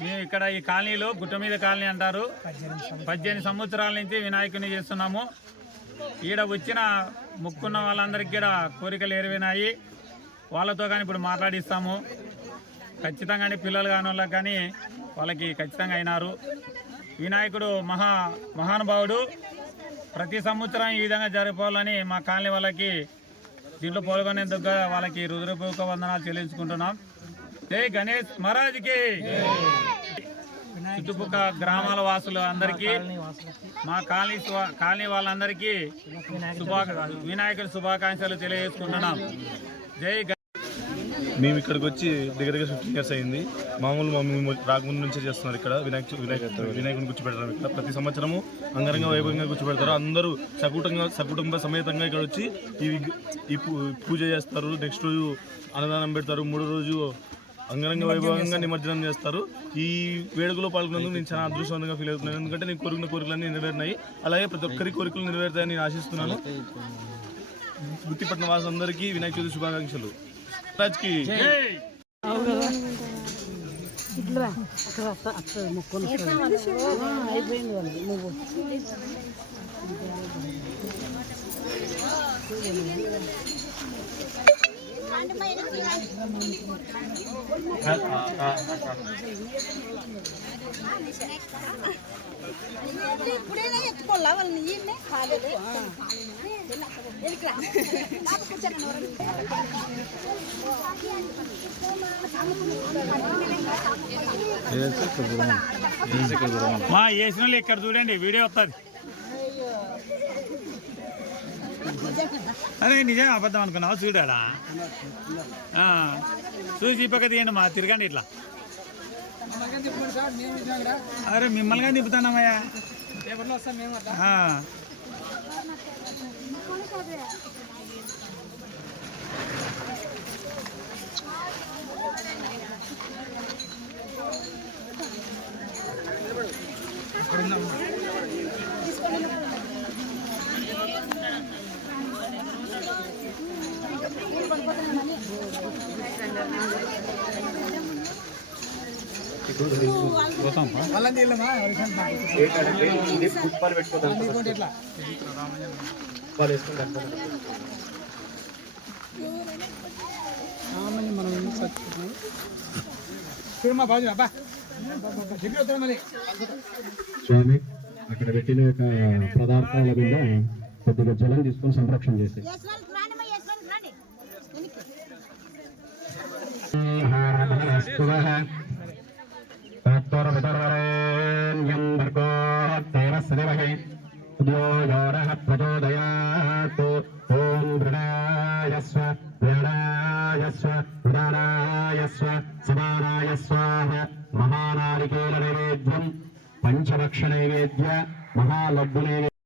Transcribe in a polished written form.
మేము ఇక్కడ ఈ కాలనీలో గుట్ట మీద కాలనీ అంటారు. 18 సంవత్సరాల నుంచి వినాయకుని చేస్తున్నాము. ఈడ వచ్చిన మొక్కున్న వాళ్ళందరికీ కూడా కోరికలు నెరవేరినాయి. వాళ్ళతో కానీ ఇప్పుడు మాట్లాడిస్తాము. ఖచ్చితంగానే పిల్లలు కాని వాళ్ళకి కానీ వాళ్ళకి ఖచ్చితంగా అయినారు. వినాయకుడు మహానుభావుడు. ప్రతి సంవత్సరం ఈ విధంగా జరపాలని మా కాలనీ వాళ్ళకి దీంట్లో పాల్గొనేందుకు వాళ్ళకి హృదయపూర్వక వందనాలు చెల్లించుకుంటున్నాం. జై గణేష్ మహారాజ్కి. చుట్టుపక్కల గ్రామాల వాసులు అందరికీ, మా కాలనీ వాళ్ళందరికీ వినాయకుడి శుభాకాంక్షలు తెలియజేసుకుంటున్నాం. జై. మేము ఇక్కడికి వచ్చి దగ్గర 15 years అయింది. మేము రాకముందు నుంచే చేస్తున్నారు. ఇక్కడ వినాయకుని కూర్చోబెడతారు. ఇక్కడ ప్రతి సంవత్సరము అంగరంగ వైభవంగా కూర్చోబెడతారు. అందరూ సకుటుంబ సమేతంగా ఇక్కడ వచ్చి ఈ పూజ చేస్తారు. నెక్స్ట్ రోజు అన్నదానం పెడతారు. 3వ రోజు అంగరంగ వైభవంగా నిమజ్జనం చేస్తారు. ఈ వేడుకలో పాల్గొన్నందుకు నేను చాలా అదృష్టవంతంగా ఫీల్ అవుతున్నాను. ఎందుకంటే నేను కోరుకున్న కోరికలన్నీ నెరవేరినాయి. అలాగే ప్రతి ఒక్కరి కోరికలు నెరవేరుతాయని నేను ఆశిస్తున్నాను. గుత్తిపట్నం వాసులందరికీ వినాయక చవితి శుభాకాంక్షలు. రాజ్కి ఇప్పుడైనా ఎత్తుకోవాలా వాళ్ళని కాలేదు. మా వేసిన వాళ్ళు ఇక్కడ చూడండి, వీడియో వస్తుంది. అదే నిజం అబద్ధం అనుకున్నావా? చూడాడా చూసి ఈ పక్క తీయండి. మా తిరగండి ఇట్లా. అరే మిమ్మల్ని తిప్పుతానమ్మయ్యా. స్వామి అక్కడ పెట్టిన ఒక పదార్థాల మీద కొద్దిగా జలం తీసుకొని సంరక్షణ చేసి ప్రచోదయాత్. ఓం మృడాయస్వ వేడాయస్వ ఉదానాయస్వ సమానాయ స్వాహ. మహానారికేల నైవేద్యం, పంచభక్ష నైవేద్య, మహాలడ్డు నైవేద్యం.